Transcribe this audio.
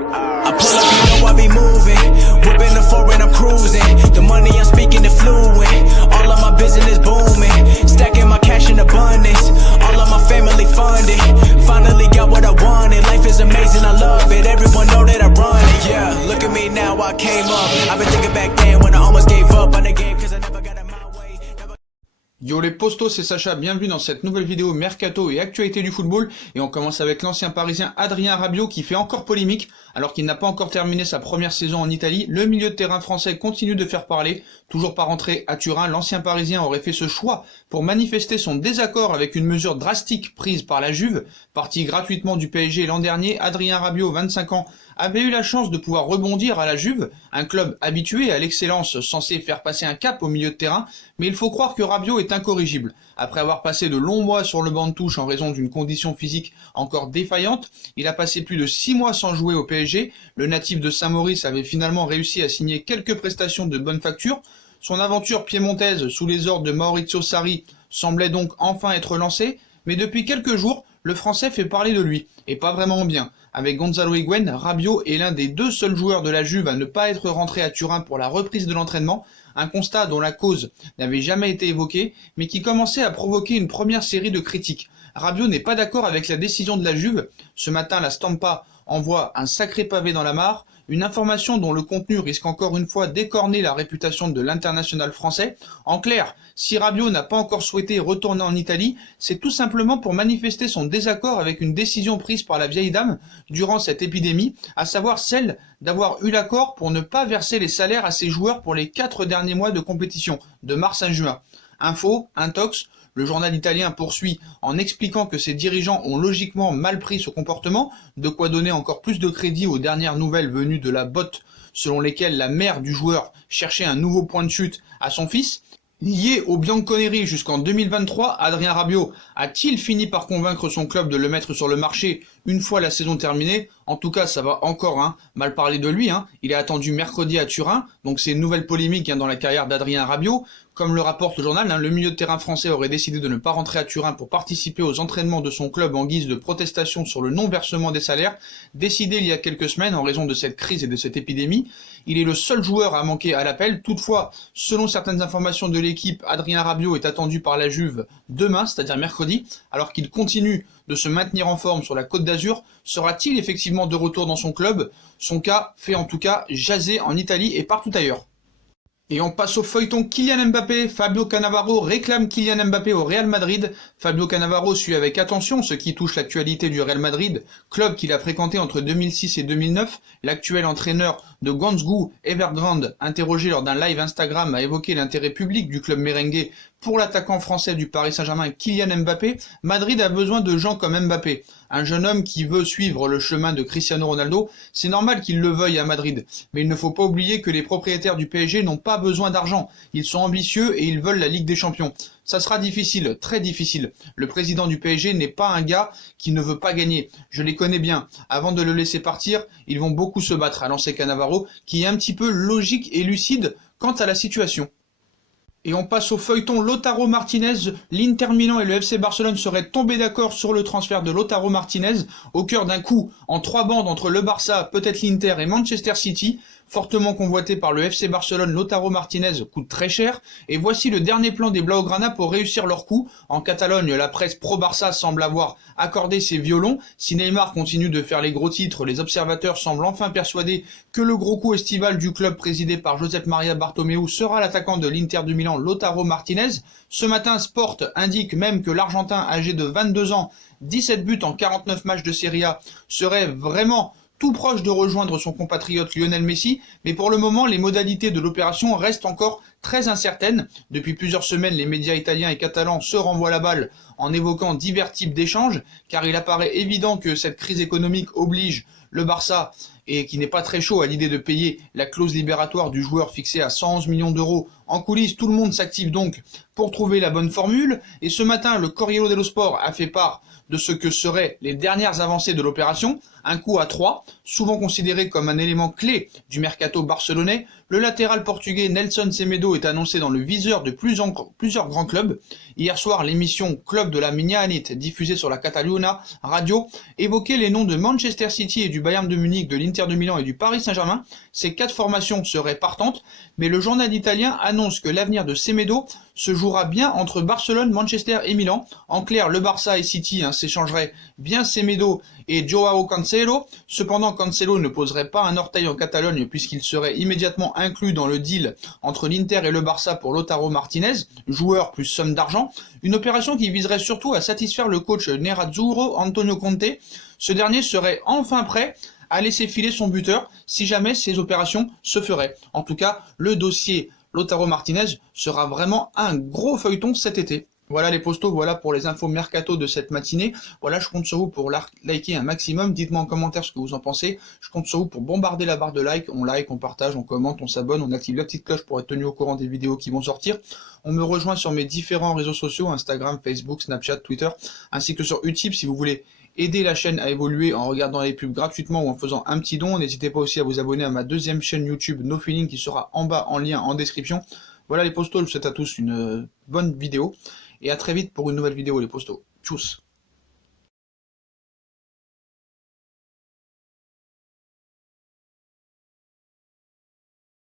I pull up, you know I be moving. Whipping the foreign, I'm cruising. The money I'm speaking is fluent. All of my business booming. Stacking my cash in abundance. All of my family funded. Finally got what I wanted. Life is amazing, I love it. Everyone know that I run it. Yeah, look at me now, I came up. I've been thinking back then when I almost gave up on the game cause I never got it my way. Yo les postos, c'est Sacha, bienvenue dans cette nouvelle vidéo Mercato et actualité du football. Et on commence avec l'ancien parisien Adrien Rabiot qui fait encore polémique. Alors qu'il n'a pas encore terminé sa première saison en Italie, le milieu de terrain français continue de faire parler. Toujours pas rentré à Turin, l'ancien parisien aurait fait ce choix pour manifester son désaccord avec une mesure drastique prise par la Juve. Parti gratuitement du PSG l'an dernier, Adrien Rabiot, 25 ans, avait eu la chance de pouvoir rebondir à la Juve, un club habitué à l'excellence censé faire passer un cap au milieu de terrain, mais il faut croire que Rabiot est incorrigible. Après avoir passé de longs mois sur le banc de touche en raison d'une condition physique encore défaillante, il a passé plus de 6 mois sans jouer au PSG. Le natif de Saint-Maurice avait finalement réussi à signer quelques prestations de bonne facture. Son aventure piémontaise sous les ordres de Maurizio Sarri semblait donc enfin être lancée, mais depuis quelques jours, le Français fait parler de lui, et pas vraiment en bien. Avec Gonzalo Higuaín, Rabiot est l'un des deux seuls joueurs de la Juve à ne pas être rentré à Turin pour la reprise de l'entraînement, un constat dont la cause n'avait jamais été évoquée, mais qui commençait à provoquer une première série de critiques. Rabiot n'est pas d'accord avec la décision de la Juve. Ce matin, la Stampa envoie un sacré pavé dans la mare, une information dont le contenu risque encore une fois d'écorner la réputation de l'international français. En clair, si Rabiot n'a pas encore souhaité retourner en Italie, c'est tout simplement pour manifester son désaccord avec une décision prise par la vieille dame durant cette épidémie, à savoir celle d'avoir eu l'accord pour ne pas verser les salaires à ses joueurs pour les 4 derniers mois de compétition, de mars à juin. Info, intox. Le journal italien poursuit en expliquant que ses dirigeants ont logiquement mal pris ce comportement, de quoi donner encore plus de crédit aux dernières nouvelles venues de la botte selon lesquelles la mère du joueur cherchait un nouveau point de chute à son fils. Lié aux Bianconeri jusqu'en 2023, Adrien Rabiot a-t-il fini par convaincre son club de le mettre sur le marché une fois la saison terminée? En tout cas, ça va encore mal parler de lui. Il est attendu mercredi à Turin, donc c'est une nouvelle polémique dans la carrière d'Adrien Rabiot. Comme le rapporte le journal, le milieu de terrain français aurait décidé de ne pas rentrer à Turin pour participer aux entraînements de son club en guise de protestation sur le non-versement des salaires, décidé il y a quelques semaines en raison de cette crise et de cette épidémie. Il est le seul joueur à manquer à l'appel. Toutefois, selon certaines informations de l'équipe, Adrien Rabiot est attendu par la Juve demain, c'est-à-dire mercredi, alors qu'il continue de se maintenir en forme sur la Côte d'Azur. Sera-t-il effectivement de retour dans son club? Son cas fait en tout cas jaser en Italie et partout ailleurs. Et on passe au feuilleton Kylian Mbappé. Fabio Cannavaro réclame Kylian Mbappé au Real Madrid. Fabio Cannavaro suit avec attention ce qui touche l'actualité du Real Madrid, club qu'il a fréquenté entre 2006 et 2009. L'actuel entraîneur de Guangzhou Evergrande, interrogé lors d'un live Instagram, a évoqué l'intérêt public du club merengue pour l'attaquant français du Paris Saint-Germain Kylian Mbappé. Madrid a besoin de gens comme Mbappé, un jeune homme qui veut suivre le chemin de Cristiano Ronaldo. C'est normal qu'il le veuille à Madrid, mais il ne faut pas oublier que les propriétaires du PSG n'ont pas besoin d'argent. Ils sont ambitieux et ils veulent la Ligue des Champions. Ça sera difficile, très difficile. Le président du PSG n'est pas un gars qui ne veut pas gagner. Je les connais bien. Avant de le laisser partir, ils vont beaucoup se battre, a lancé Cannavaro, qui est un petit peu logique et lucide quant à la situation. Et on passe au feuilleton Lautaro Martinez. L'Inter Milan et le FC Barcelone seraient tombés d'accord sur le transfert de Lautaro Martinez au cœur d'un coup en 3 bandes entre le Barça, peut-être l'Inter et Manchester City. Fortement convoité par le FC Barcelone, Lautaro Martinez coûte très cher. Et voici le dernier plan des Blaugrana pour réussir leur coup. En Catalogne, la presse pro-Barça semble avoir accordé ses violons. Si Neymar continue de faire les gros titres, les observateurs semblent enfin persuadés que le gros coup estival du club présidé par Josep Maria Bartomeu sera l'attaquant de l'Inter de Milan, Lautaro Martinez. Ce matin, Sport indique même que l'Argentin âgé de 22 ans, 17 buts en 49 matchs de Serie A, serait vraiment tout proche de rejoindre son compatriote Lionel Messi, mais pour le moment, les modalités de l'opération restent encore très incertaines. Depuis plusieurs semaines, les médias italiens et catalans se renvoient la balle en évoquant divers types d'échanges, car il apparaît évident que cette crise économique oblige le Barça, et qui n'est pas très chaud à l'idée de payer la clause libératoire du joueur fixée à 111 millions d'euros. En coulisses, tout le monde s'active donc pour trouver la bonne formule, et ce matin, le Corriere dello Sport a fait part de ce que seraient les dernières avancées de l'opération, un coup à 3, souvent considéré comme un élément clé du mercato barcelonais. Le latéral portugais Nelson Semedo est annoncé dans le viseur de plusieurs grands clubs. Hier soir, l'émission Club de la Minyanit, diffusée sur la Catalunya Radio, évoquait les noms de Manchester City et du Bayern de Munich, de l'Inter l'Inter de Milan et du Paris Saint-Germain. Ces 4 formations seraient partantes, mais le journal italien annonce que l'avenir de Semedo se jouera bien entre Barcelone, Manchester et Milan. En clair, le Barça et City s'échangeraient bien Semedo et Joao Cancelo. Cependant, Cancelo ne poserait pas un orteil en Catalogne puisqu'il serait immédiatement inclus dans le deal entre l'Inter et le Barça pour Lautaro Martinez, joueur plus somme d'argent. Une opération qui viserait surtout à satisfaire le coach nerazzurro Antonio Conte. Ce dernier serait enfin prêt à laisser filer son buteur si jamais ces opérations se feraient. En tout cas, le dossier Lautaro Martinez sera vraiment un gros feuilleton cet été. Voilà les postos, voilà pour les infos mercato de cette matinée. Voilà, je compte sur vous pour liker un maximum. Dites-moi en commentaire ce que vous en pensez. Je compte sur vous pour bombarder la barre de like. On like, on partage, on commente, on s'abonne, on active la petite cloche pour être tenu au courant des vidéos qui vont sortir. On me rejoint sur mes différents réseaux sociaux, Instagram, Facebook, Snapchat, Twitter, ainsi que sur Utip si vous voulez aider la chaîne à évoluer en regardant les pubs gratuitement ou en faisant un petit don. N'hésitez pas aussi à vous abonner à ma deuxième chaîne YouTube No Feeling qui sera en bas en lien en description. Voilà les postos, je vous souhaite à tous une bonne vidéo et à très vite pour une nouvelle vidéo les postos. Tchuss.